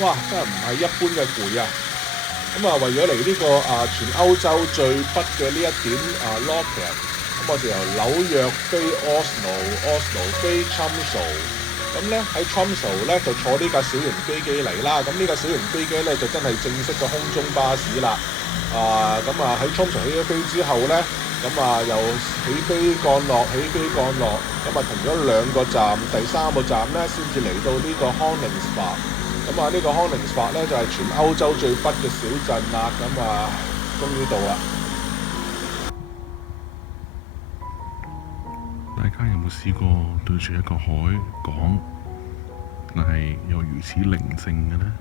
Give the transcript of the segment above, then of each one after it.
哇！真係唔係一般嘅攰啊！咁啊，為咗嚟呢個全歐洲最北嘅呢一點Lockheed，咁我哋由紐約飛 Oslo 飛 Tromsø，咁咧喺 Tromsø 咧就坐呢架小型飛機嚟啦。咁呢架小型飛機咧就真係正式嘅空中巴士啦。咁喺 Tromsø 起咗飛之後咧，咁又起飛降落，咁停咗2個站，第3個站咧先至嚟到呢個 Koningsberg。咁呢個 Koningsberg 咧就係全歐洲最北嘅小鎮啦。咁終於到啦。大家有冇試過對住一個海講，但係又如此寧靜嘅呢？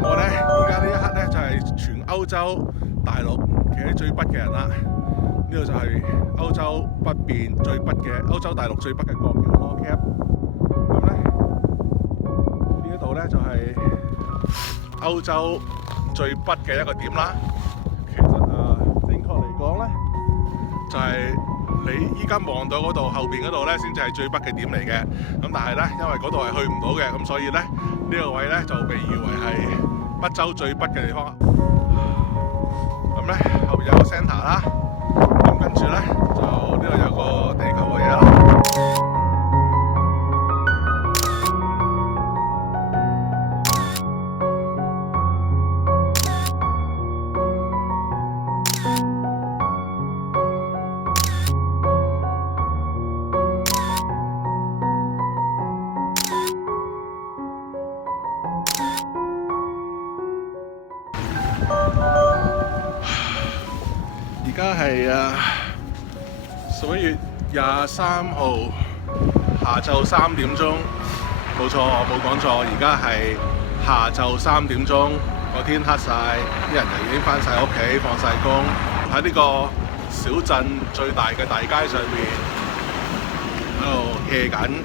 我咧而家呢一刻咧就係全歐洲大陸企喺最北嘅人啦。呢度就係歐洲北邊最北嘅歐洲大陸最北嘅國叫 Lockheed。咁咧呢一度咧就係歐洲最北嘅一個點啦。其實正確嚟講咧，就係你依家望到嗰度後邊嗰度咧，先至係最北嘅點嚟嘅。咁但係咧，因為嗰度係去唔到嘅，咁所以咧呢個位咧就被譽為係北洲最北嘅地方。咁咧後邊有個 centre 啦，咁跟住咧就呢度有個地球嘅嘢啦。而家係11月23號下晝3點鐘，冇錯，我冇講錯，而家係下晝3點鐘，個天黑晒，啲人就已經翻晒屋企，放晒工，喺呢個小鎮最大嘅大街上面喺度 hea 緊。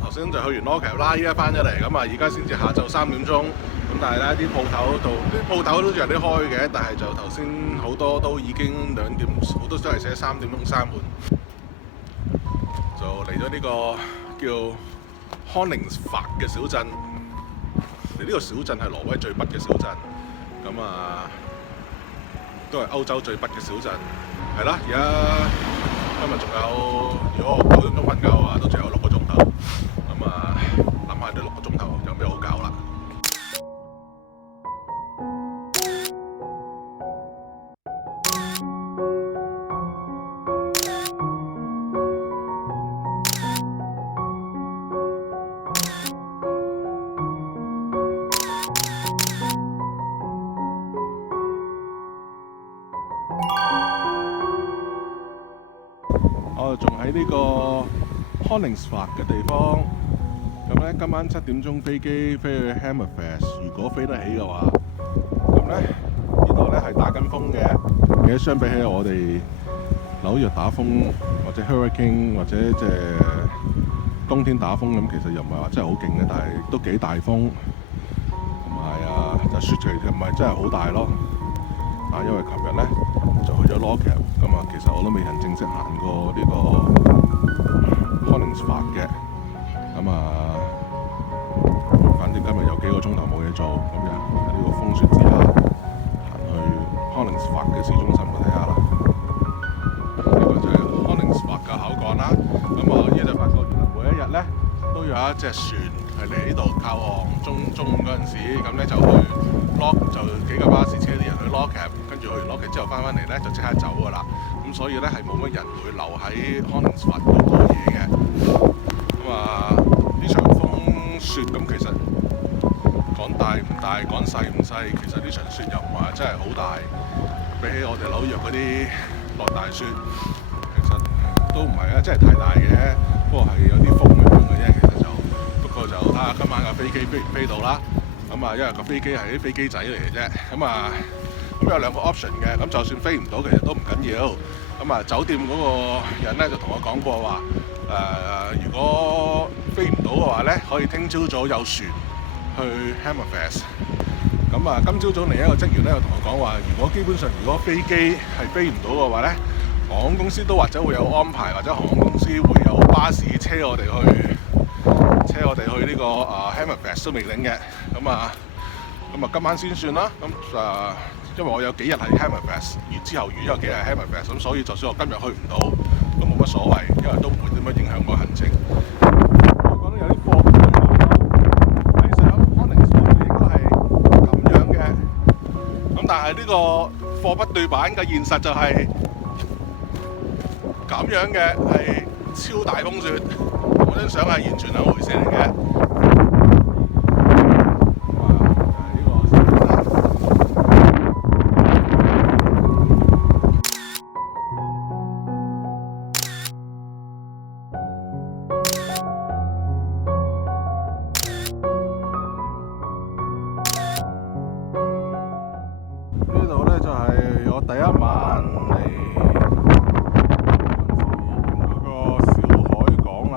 頭先就去完 Lockheed 啦，依家翻咗嚟，咁而家先至下晝3點鐘。咁但係咧，啲鋪頭都仲有啲開嘅，但係就頭先好多都已經2點，好多都係寫3點鐘閂門。就嚟咗呢個叫 Koningsberg 嘅小鎮。嚟呢個小鎮係挪威最北嘅小鎮，咁都係歐洲最北嘅小鎮。係啦，而家今日仲有，如果我9點鐘瞓覺嘅話，都仲有6個鐘頭。咁諗下呢6個鐘頭有咩好搞啦？我仲喺呢個 Koningsberg 嘅地方，咁咧今晚7點鐘飛機飛去 Hammerfest， 如果飛得起嘅話，咁咧呢度咧係打緊風嘅。其實相比起我哋紐約打風或者 hurricane 或者即係冬天打風咁，其實又唔係話真係好勁嘅，但係都幾大風，同埋就雪其實唔係真係好大咯。因為琴日咧就去咗 Lockheed，咁其實我都未曾正式行過呢個 Koningsberg 嘅，咁反正今日有幾個鐘頭冇嘢做，咁就喺呢個風雪之下行去 Koningsberg 嘅市中心度睇下啦。呢個就係 Koningsberg 嘅口岸啦。咁我依家就發覺原來每一日咧都有一隻船係嚟呢度靠岸，中午嗰陣時咁咧就去 就幾架巴士車啲人去 Lockheed， 跟住去完 Lockheed 之後翻返嚟咧就即刻走㗎啦。咁所以咧係冇乜人會留喺 Koningsberg 度過夜嘅。咁呢場風雪咁其實講大唔大，講細唔細，其實呢場雪又唔係真係好大。比起我哋紐約嗰啲落大雪，其實都唔係真係太大嘅。不過係有啲風咁樣嘅啫，其實就不過就睇下今晚嘅飛機飛唔飛到啦。咁啊，因為個飛機係啲飛機仔嚟嘅啫。咁啊，咁有兩個 option 嘅，咁就算飛唔到，其實都唔緊要。咁啊，酒店嗰個人咧就同我講過話，如果飛唔到嘅話咧，可以聽朝早有船去 Hammerfest。咁啊，今朝早另一個職員咧又同我講話，如果飛機係飛唔到嘅話咧，航空公司都或者會有安排，或者航空公司會有巴士車我哋去呢個Hammerfest 都未定嘅。咁啊，今晚先算啦。因為我有幾日係 Hammerfest，然之後預咗幾日 Hammerfest，咁所以就算我今日去唔到，都冇乜所謂，因為都唔會點樣影響個行程。我覺得有啲貨不對版咯，睇相可能應該係咁樣嘅，咁但係呢個貨不對版嘅現實就係咁樣嘅，係超大風雪，嗰張相係完全兩回事嚟嘅。呢度咧就係我第一晚嚟嗰個小海港啦。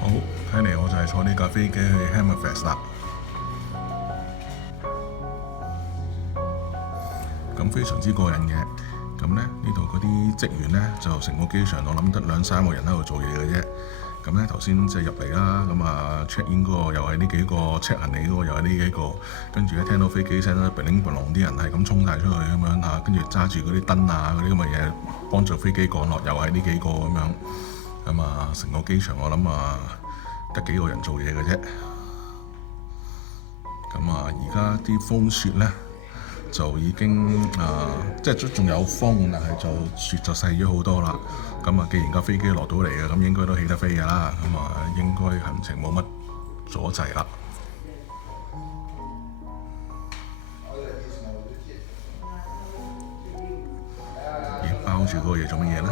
好，睇嚟我就係坐呢架飛機去 Hammerfest 啦。咁非常之過癮嘅。咁咧呢度嗰啲職員咧就成個機場我諗得2-3個人喺度做嘢嘅啫。咁咧頭先即係入嚟啦，咁啊 check in 嗰個又係呢幾個，check 行李嗰個又係呢幾個，跟住一聽到飛機聲咧，乒乓啲人係咁衝晒出去咁樣嚇，跟住揸住嗰啲燈啊嗰啲咁嘅嘢幫助飛機降落，又係呢幾個咁樣。咁啊成個機場我諗得幾個人做嘢嘅啫。咁啊而家啲風雪咧就已經即係仲有風，但係就雪就細咗好多啦。咁啊，既然架飛機落到嚟嘅，咁應該都起得飛㗎啦。咁啊，應該行程冇乜阻滯啦。包住嗰個嘢做乜嘢咧？